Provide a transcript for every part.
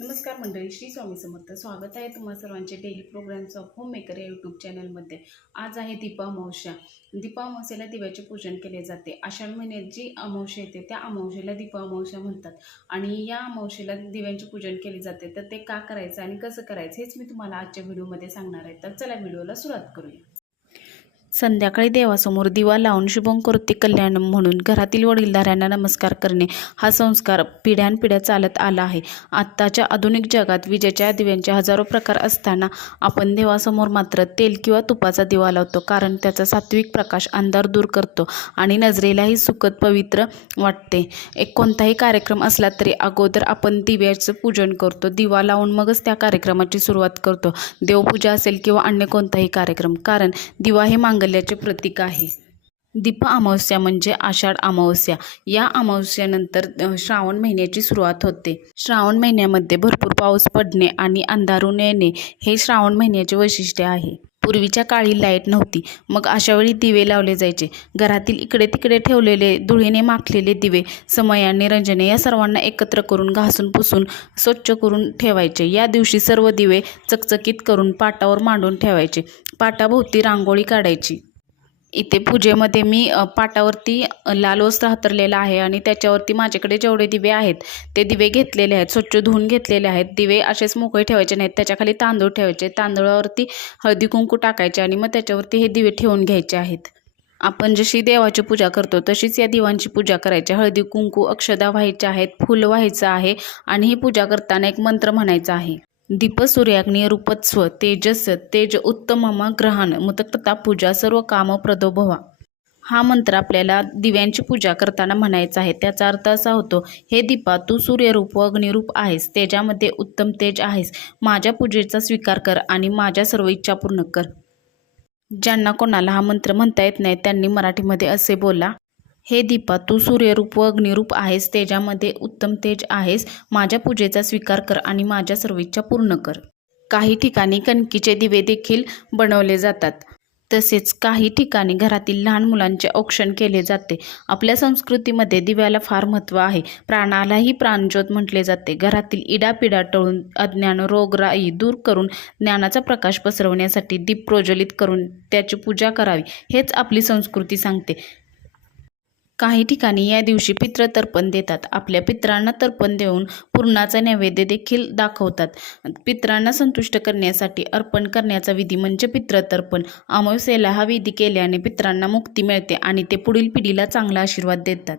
नमस्कार मंडळी श्री स्वामी समर्थ. स्वागत आहे तुम्हा सर्वांचे daily programs of home maker या यूट्यूब चॅनलमध्ये आज आहे दीपा अमावस्या. दीपा अमावस्याला दिव्याचे पूजन केले जाते. आषाढ महिन्यात जी अमावस्या येते त्या अमावस्याला दीपा अमावस्या म्हणतात. आणि या अमावस्येला दिव्यांचे पूजन केले जाते. तर ते का करायचं आणि कसं करायचं हेच मी तुम्हाला आजच्या व्हिडिओमध्ये सांगणार आहे. तर चला व्हिडिओला सुरुवात करूया. संध्याकाळी देवासमोर दिवा लावून शुभम करोती कल्याणम म्हणून घरातील वडीलधाऱ्यांना नमस्कार करणे. हा संस्कार पिढ्यानपिढ्या चालत आला आहे. आत्ताच्या आधुनिक जगात विजेच्या दिव्यांचे हजारो प्रकार असताना आपण देवासमोर मात्र तेल किंवा तुपाचा दिवा लावतो कारण त्याचा सात्विक प्रकाश अंधार दूर करतो आणि नजरेलाही सुखद पवित्र वाटते. एक कोणताही कार्यक्रम असला तरी अगोदर आपण दिव्याचं पूजन करतो. दिवा लावून मगच त्या कार्यक्रमाची सुरुवात करतो. देवपूजा असेल किंवा अन्य कोणताही कार्यक्रम कारण दिवा हे मांगल्याचे प्रतीक आहे. दीप अमावस्या म्हणजे आषाढ अमावस्या. या अमावस्यानंतर श्रावण महिन्याची सुरुवात होते. श्रावण महिन्यामध्ये भरपूर पाऊस पडणे आणि अंधारून येणे हे श्रावण महिन्याचे वैशिष्ट्य आहे. पूर्वीच्या काळी लाइट नव्हती. मग अशावेळी दिवे लावले जायचे. घरातील इकडे तिकडे ठेवलेले धुळीने माखलेले दिवे समयाने रंजने या सर्वांना एकत्र करून घासून पुसून स्वच्छ करून ठेवायचे. या दिवशी सर्व दिवे चकचकीत करून पाटावर मांडून ठेवायचे. पाटाभोवती रांगोळी काढायची. इथे पूजेमध्ये मी पाटावरती लाल वस्त्र हातरलेलं आहे आणि त्याच्यावरती माझ्याकडे जेवढे दिवे आहेत ते दिवे घेतलेले आहेत स्वच्छ धुवून घेतलेले आहेत. दिवे असेच मोकळे ठेवायचे नाहीत त्याच्याखाली तांदूळ ठेवायचे. तांदूळावरती हळदी कुंकू टाकायचे आणि मग त्याच्यावरती हे दिवे ठेवून घ्यायचे आहेत. आपण जशी देवाची पूजा करतो तशीच या दिवांची पूजा करायची. हळदी कुंकू अक्षदा व्हायच्या आहेत फुलं व्हायचं आहे आणि ही पूजा करताना एक मंत्र म्हणायचा आहे. दीपसूर्याग्नी रूपत्स्व तेजस तेज उत्तमम ग्रहण मुतक्तता पूजा सर्व काम प्रदोभवा हा मंत्र आपल्याला दिव्यांची पूजा करताना म्हणायचा आहे. त्याचा अर्थ असा होतो हे दीपा तू सूर्यरूप व अग्निरूप आहेस. तेजामध्ये उत्तम तेज आहेस. माझ्या पूजेचा स्वीकार कर आणि माझ्या सर्व इच्छा पूर्ण कर. ज्यांना कोणाला हा मंत्र म्हणता येत नाही त्यांनी मराठीमध्ये असे बोला हे दीपा तू सूर्यरूप व अग्निरूप आहेस तेजामध्ये उत्तम तेज आहेस. माझ्या पूजेचा स्वीकार कर आणि माझ्या सर्विच्छा पूर्ण कर. काही ठिकाणी कणकीचे दिवे देखील बनवले जातात. तसेच काही ठिकाणी घरातील लहान मुलांचे औक्षण केले जाते. आपल्या संस्कृतीमध्ये दिव्याला फार महत्त्व आहे. प्राणालाही प्राणज्योत म्हटले जाते. घरातील इडापिडा टळून अज्ञान रोगराई दूर करून ज्ञानाचा प्रकाश पसरवण्यासाठी दीप प्रज्वलित करून त्याची पूजा करावी हेच आपली संस्कृती सांगते. काही ठिकाणी या दिवशी पितृतर्पण देतात. आपल्या पित्रांना तर्पण देऊन पूर्णाचा नैवेद्य देखील दाखवतात. पित्रांना संतुष्ट करण्यासाठी अर्पण करण्याचा विधी म्हणजे पित्रतर्पण अमावस्येला हा विधी केल्याने पित्रांना मुक्ती मिळते आणि ते पुढील पिढीला चांगला आशीर्वाद देतात.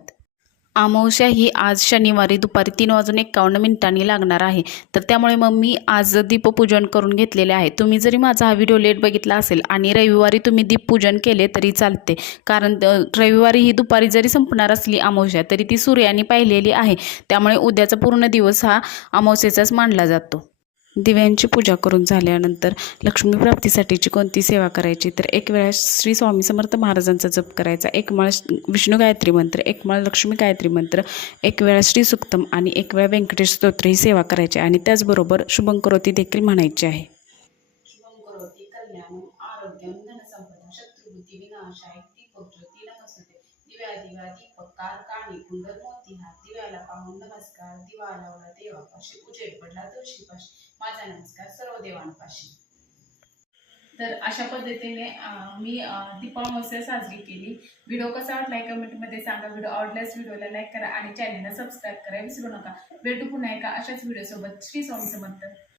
अमावस्या ही आज शनिवारी दुपारी तीन वाजून एकावन्न मिनिटांनी लागणार आहे. तर त्यामुळे मग मी आज दीपपूजन करून घेतलेले आहे. तुम्ही जरी माझा हा व्हिडिओ लेट बघितला असेल आणि रविवारी तुम्ही दीपपूजन केले तरी चालते. कारण रविवारी ही दुपारी जरी संपणार असली अमावस्या तरी ती सूर्याने पाहिलेली आहे. त्यामुळे उद्याचा पूर्ण दिवस हा अमावस्येचाच मानला जातो. दिव्यांची पूजा करून झाल्यानंतर लक्ष्मी प्राप्तीसाठीची कोणती सेवा करायची? तर एक वेळा श्री स्वामी समर्थ महाराजांचा जप करायचा. एक माळ विष्णू गायत्री मंत्र एक माळ लक्ष्मी गायत्री मंत्र एक वेळा श्री सुक्तम आणि एक वेळा व्यंकटेश स्तोत्र ही सेवा करायची आणि त्याचबरोबर शुभं करोती देखील म्हणायची आहे. दिव्या दिव्या दीपकार काणी कुंडल मोतीहार दिव्याला पाहून नमस्कार दिवा लावला देवापाशी उजेड पडला तुळशीपाशी. माझा नमस्कार सर्व देवांपाशी. तर अशा पद्धतीने मी अं, दीपावस्या साजरी केली. व्हिडिओ कसा वाटलाय कमेंटमध्ये सांगा. व्हिडिओ आवडल्यास व्हिडिओला लाईक करा आणि चॅनलला सबस्क्राईब करा विसरू नका. भेटू पुन्हा एका अशाच व्हिडिओसोबत श्री स्वामी समर्थ.